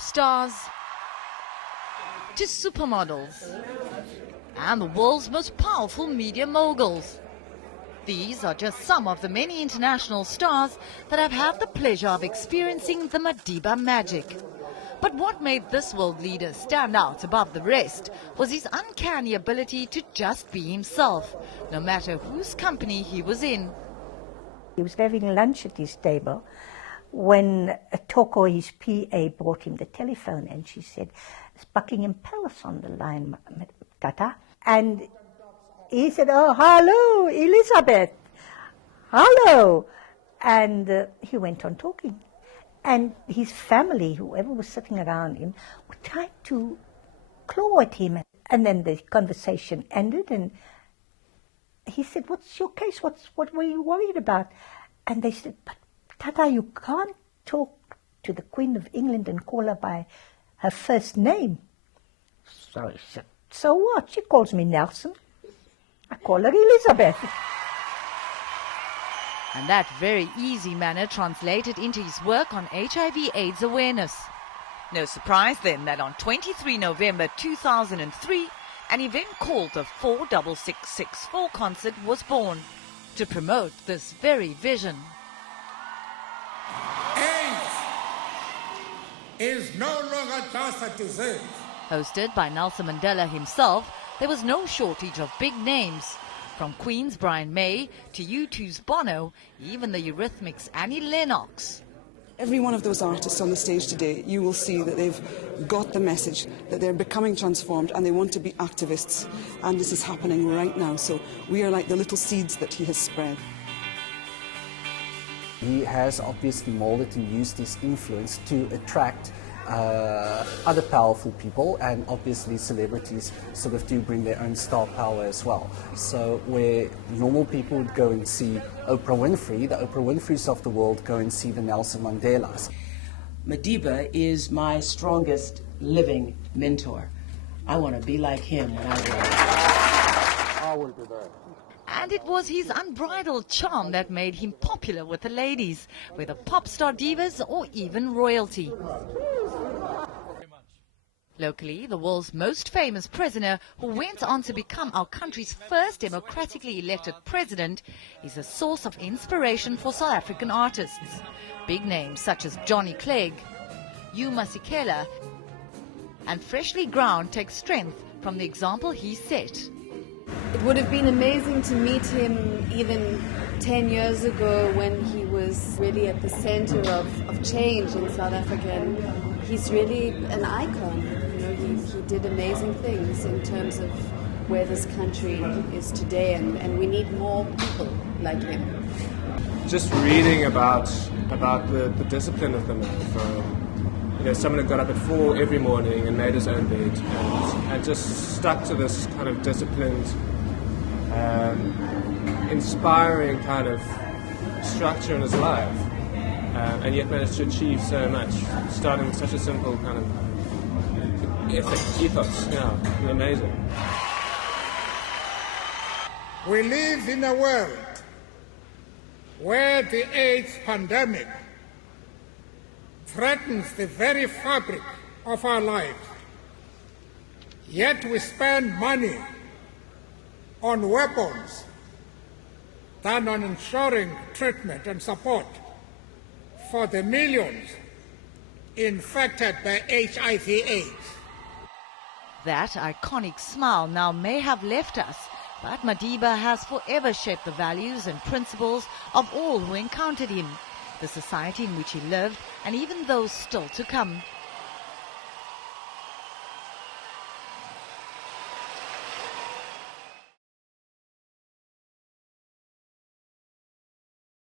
pop stars to supermodels and the world's most powerful media moguls. These are just some of the many international stars that have had the pleasure of experiencing the Madiba Magic. But what made this world leader stand out above the rest was his uncanny ability to just be himself, no matter whose company he was in. He was having lunch at his table when Toko, his PA, brought him the telephone, and she said, "It's Buckingham Palace on the line, Tata." And he said, "Oh, hello, Elizabeth. Hello." And he went on talking. And his family, whoever was sitting around him, were trying to claw at him. And then the conversation ended, and he said, "What's your case? What were you worried about?" And they said, "But Tata, you can't talk to the Queen of England and call her by her first name." So he said, "So what? She calls me Nelson. I call her Elizabeth." And that very easy manner translated into his work on HIV/AIDS awareness. No surprise then that on 23 November 2003, an event called the 46664 concert was born to promote this very vision. AIDS is no longer just a disease. Hosted by Nelson Mandela himself, there was no shortage of big names. From Queen's Brian May to U2's Bono, even the Eurythmics' LENNOX. Every one of those artists on the stage today, you will see that they've got the message, that they're becoming transformed and they want to be activists. And this is happening right now. So we are like the little seeds that he has spread. He has obviously molded and used his influence to attract other powerful people, and obviously celebrities sort of do bring their own star power as well. So where normal people would go and see Oprah Winfrey, the Oprah Winfreys of the world go and see the Nelson Mandelas. Madiba is my strongest living mentor. I want to be like him when I grow up. I will be there. And it was his unbridled charm that made him popular with the ladies, whether pop star divas or even royalty. Locally, the world's most famous prisoner, who went on to become our country's first democratically elected president, is a source of inspiration for South African artists. Big names such as Johnny Clegg, Hugh Masekela, and FRESHLYGROUND take strength from the example he set. It would have been amazing to meet him even 10 years ago when he was really at the center of change in South Africa. And he's really an icon. You know, he did amazing things in terms of where this country is today, and we need more people like him. Just reading about the discipline of the man. You know, someone who got up at 4 every morning and made his own bed and just stuck to this kind of disciplined, inspiring kind of structure in his life, and yet managed to achieve so much, starting with such a simple kind of ethos. Yeah, amazing. We live in a world where the AIDS pandemic threatens the very fabric of our lives. Yet we spend money on weapons than on ensuring treatment and support for the millions infected by HIV/AIDS. That iconic smile now may have left us, but Madiba has forever shaped the values and principles of all who encountered him, the society in which he lived, and even those still to come.